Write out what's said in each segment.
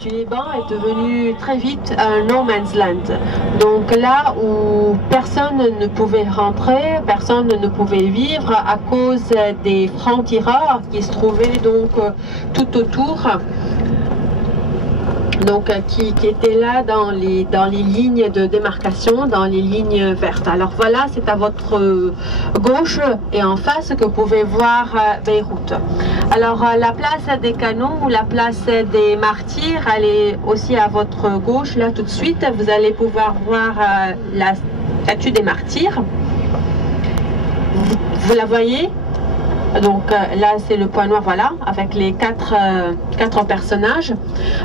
du Liban est devenu très vite un no man's land. Donc là où personne ne pouvait rentrer, personne ne pouvait vivre à cause des francs-tireurs qui se trouvaient donc tout autour. Donc qui étaient là dans les lignes de démarcation, dans les lignes vertes. Alors voilà, c'est à votre gauche et en face que vous pouvez voir Beyrouth. Alors la place des canons ou la place des martyrs, elle est aussi à votre gauche, là tout de suite. Vous allez pouvoir voir la statue des martyrs. Vous la voyez? Donc là c'est le point noir, voilà, avec les quatre personnages.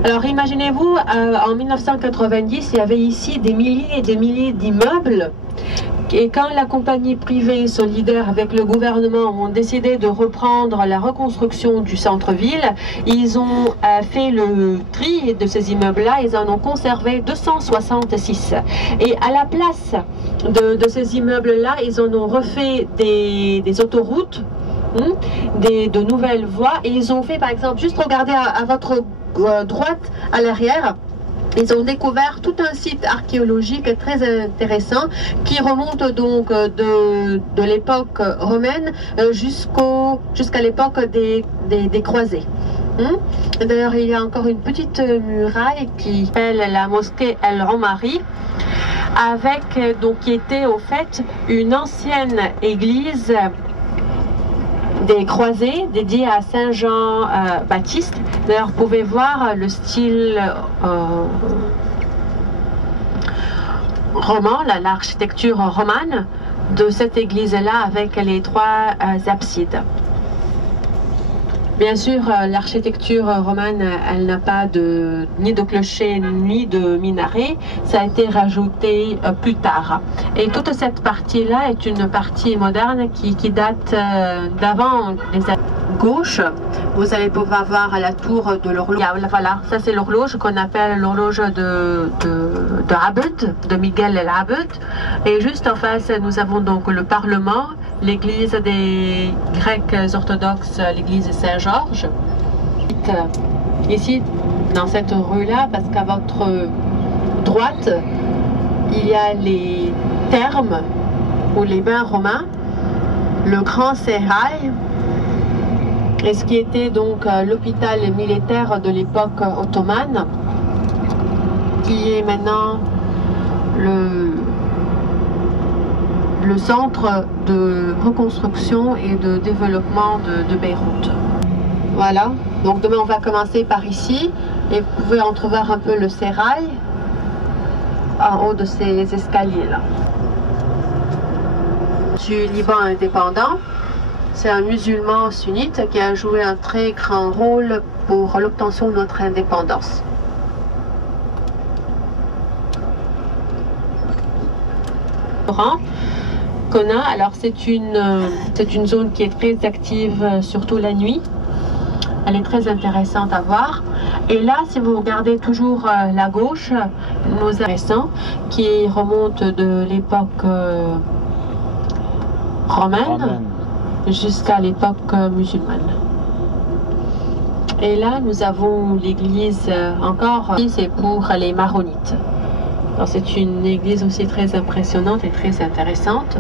Alors imaginez-vous, en 1990 il y avait ici des milliers et des milliers d'immeubles, et quand la compagnie privée solidaire avec le gouvernement ont décidé de reprendre la reconstruction du centre-ville, ils ont fait le tri de ces immeubles-là, ils en ont conservé 266. Et à la place de ces immeubles-là, ils en ont refait des autoroutes, de nouvelles voies, et ils ont fait, par exemple, juste regardez à votre droite, à l'arrière, ils ont découvert tout un site archéologique très intéressant qui remonte donc de l'époque romaine jusqu'à l'époque des croisés. D'ailleurs, il y a encore une petite muraille qui s'appelle la mosquée El-Omari, avec donc qui était au fait une ancienne église des croisés dédiés à Saint Jean Baptiste. D'ailleurs, vous pouvez voir le style roman, l'architecture romane de cette église-là avec les trois absides. Bien sûr, l'architecture romane, elle n'a pas ni de clocher ni de minaret. Ça a été rajouté plus tard. Et toute cette partie-là est une partie moderne qui date d'avant les années gauche. Vous allez pouvoir voir la tour de l'horloge. Voilà, ça c'est l'horloge qu'on appelle l'horloge de Abd, de Miguel el Abd. Et juste en face, nous avons donc le Parlement, l'église des Grecs orthodoxes, l'église Saint-Georges. Ici, dans cette rue-là, parce qu'à votre droite, il y a les thermes ou les bains romains, le Grand Sérail, et ce qui était donc l'hôpital militaire de l'époque ottomane, qui est maintenant le centre de reconstruction et de développement de Beyrouth. Voilà, donc demain on va commencer par ici, et vous pouvez entrevoir un peu le sérail en haut de ces escaliers-là. Du Liban indépendant, c'est un musulman sunnite qui a joué un très grand rôle pour l'obtention de notre indépendance. Kona, alors c'est une zone qui est très active, surtout la nuit. Elle est très intéressante à voir. Et là, si vous regardez toujours la gauche, nous avons qui remonte de l'époque romaine jusqu'à l'époque musulmane. Et là, nous avons l'église encore, c'est pour les maronites. C'est une église aussi très impressionnante et très intéressante.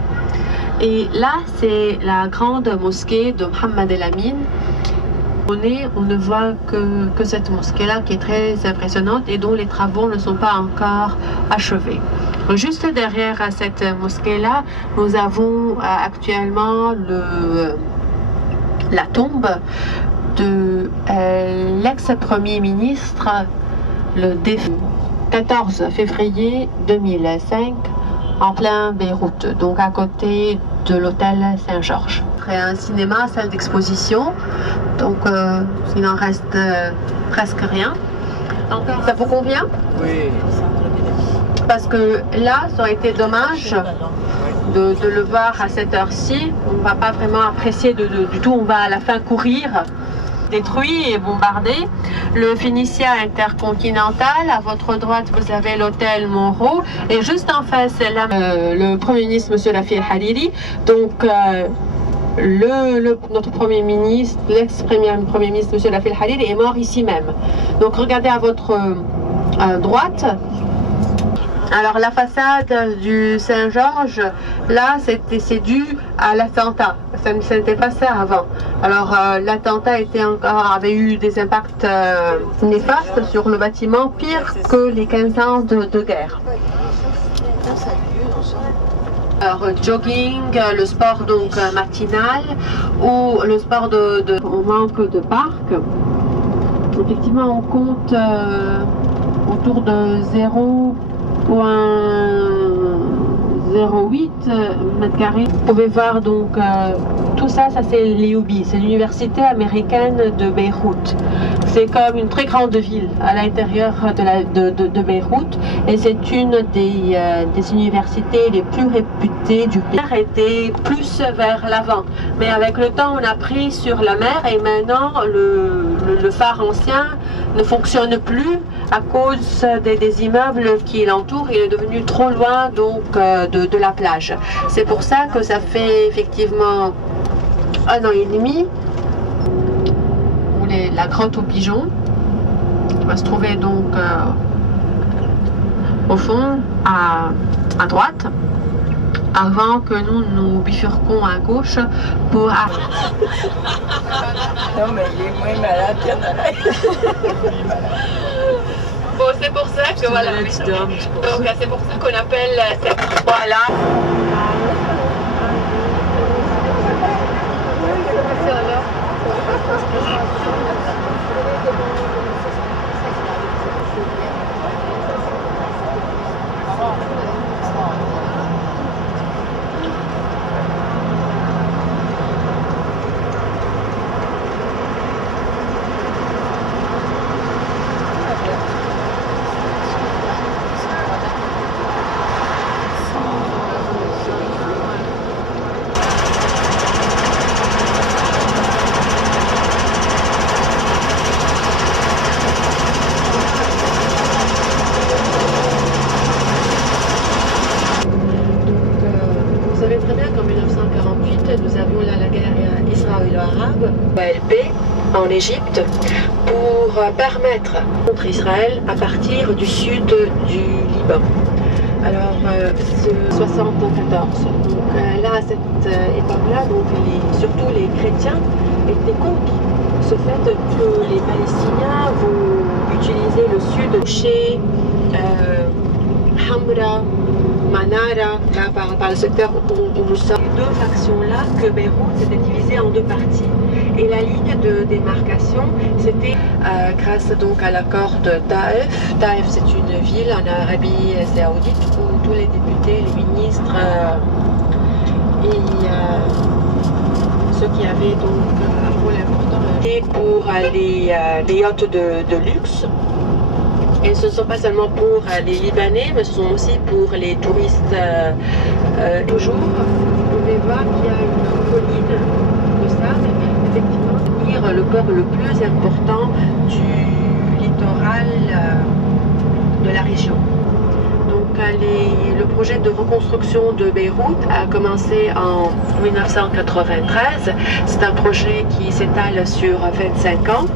Et là, c'est la grande mosquée de Mohammed El Amin. On ne voit que cette mosquée-là qui est très impressionnante et dont les travaux ne sont pas encore achevés. Juste derrière cette mosquée-là, nous avons actuellement la tombe de l'ex-premier ministre, le 14 février 2005, en plein Beyrouth, donc à côté de l'hôtel Saint-Georges. Un cinéma, salle d'exposition, donc il n'en reste presque rien. Donc, ça vous convient? Oui. Parce que là, ça aurait été dommage de le voir à cette heure-ci. On ne va pas vraiment apprécier du tout, on va à la fin courir. Détruit et bombardé. Le Phénicia intercontinental, à votre droite vous avez l'hôtel Monroe, et juste en face là le Premier ministre M. Rafi El Hariri. Donc notre Premier ministre, l'ex-Premier ministre, M. Rafik El-Hariri, est mort ici même. Donc regardez à votre droite. Alors la façade du Saint-Georges, là c'est dû à l'attentat. Ça n'était pas ça avant. Alors l'attentat avait eu des impacts néfastes sur le bâtiment, pire que les 15 ans de guerre. Alors jogging, le sport donc matinal ou le sport on manque de parc. Effectivement on compte autour de 0,08 mètres carrés. Vous pouvez voir donc tout ça, c'est l'IUB, c'est l'université américaine de Beyrouth. C'est comme une très grande ville à l'intérieur de Beyrouth et c'est une des universités les plus réputées du pays. La mer était plus vers l'avant, mais avec le temps on a pris sur la mer et maintenant le phare ancien ne fonctionne plus à cause des immeubles qui l'entourent. Il est devenu trop loin donc de la plage. C'est pour ça que ça fait effectivement 1 an et demi où la grotte aux pigeons qui va se trouver donc au fond à droite, avant que nous bifurquons à gauche pour... Non mais il est moins malade qu'il y en a là. Bon, c'est pour ça que voilà. Donc c'est pour ça qu'on appelle cette voie-là. Nous avons là la guerre israélo-arabe, ALP, en Égypte, pour permettre contre Israël à partir du sud du Liban. Alors, c'est 74. Donc là, à cette époque-là, surtout les chrétiens étaient contre ce fait que les Palestiniens vont utiliser le sud chez Hamra, Manara, là par le secteur où nous sommes. Les deux factions-là, que Beyrouth était divisée en 2 parties. Et la ligne de démarcation, c'était grâce donc à l'accord de Taïf. Taïf, c'est une ville en Arabie Saoudite où tous les députés, les ministres et ceux qui avaient donc un rôle important et pour les yachts de luxe. Et ce ne sont pas seulement pour les Libanais, mais ce sont aussi pour les touristes. Toujours, vous pouvez voir qu'il y a une colline de sable, effectivement, le port le plus important du littoral de la région. Donc le projet de reconstruction de Beyrouth a commencé en 1993. C'est un projet qui s'étale sur 25 ans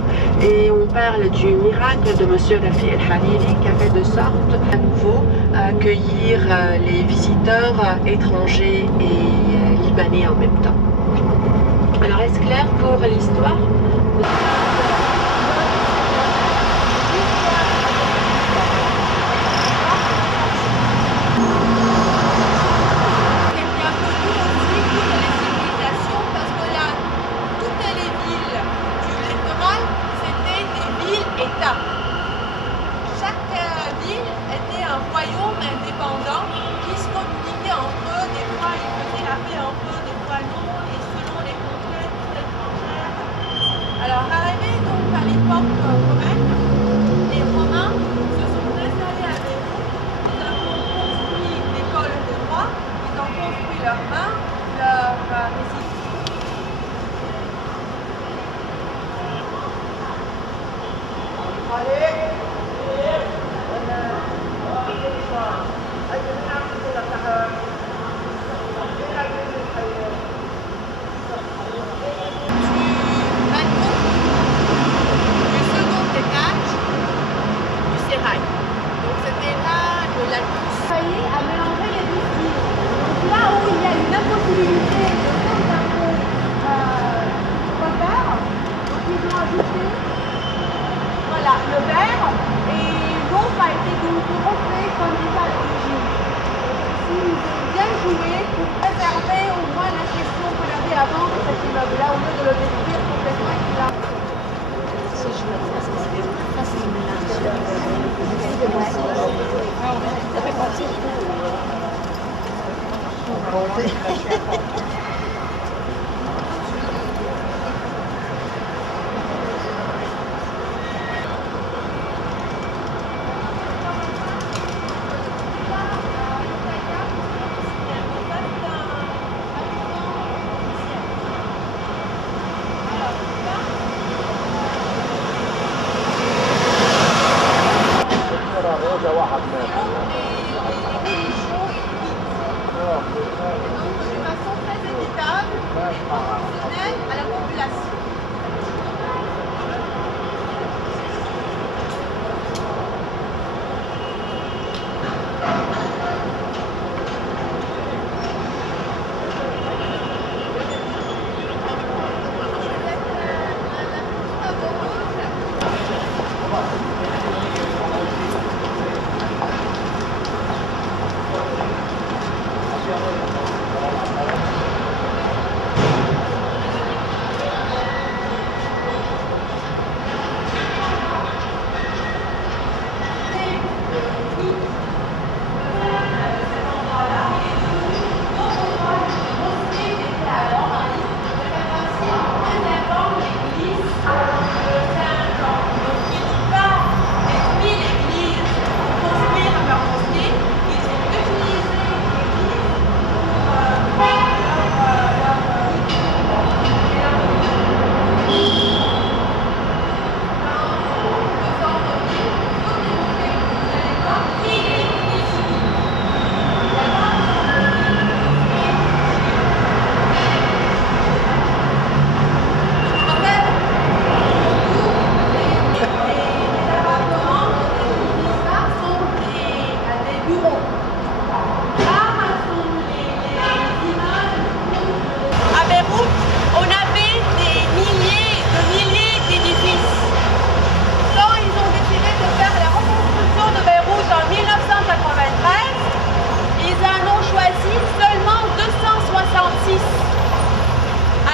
et on parle du miracle de M. Rafik El-Hariri qui a fait de sorte à nouveau accueillir les visiteurs étrangers et libanais en même temps. Alors est-ce clair pour l'histoire? Chaque ville était un royaume indépendant qui se communiquait entre eux. Des fois, ils faisaient la paix entre eux, des fois non, et selon les contraintes étrangères. Alors, arrivé immeuble-là, au lieu de le détruire complètement, il l'a. De façon très équitable, proportionnelle à la population.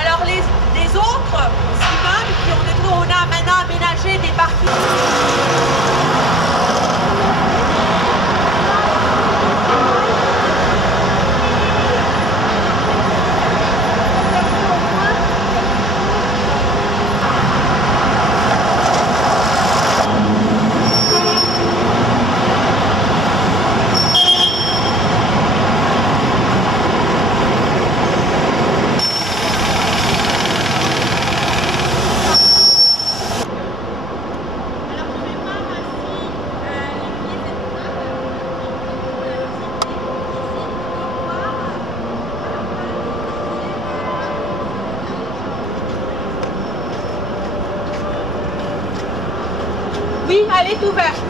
Alors les autres immeubles qui ont détruit, on a maintenant aménagé des parties. Oui, elle est ouverte.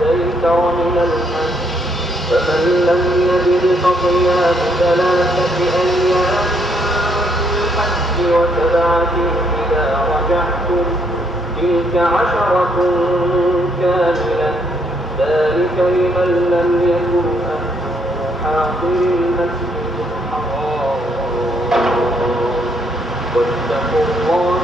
استيسر من الحج فمن لم يجد فصيام 3 أيام في الحج و7 إذا رجعتم تلك 10 كاملة ذلك لمن لم يكن أهله حاضر المسجد الحرام واتقوا الله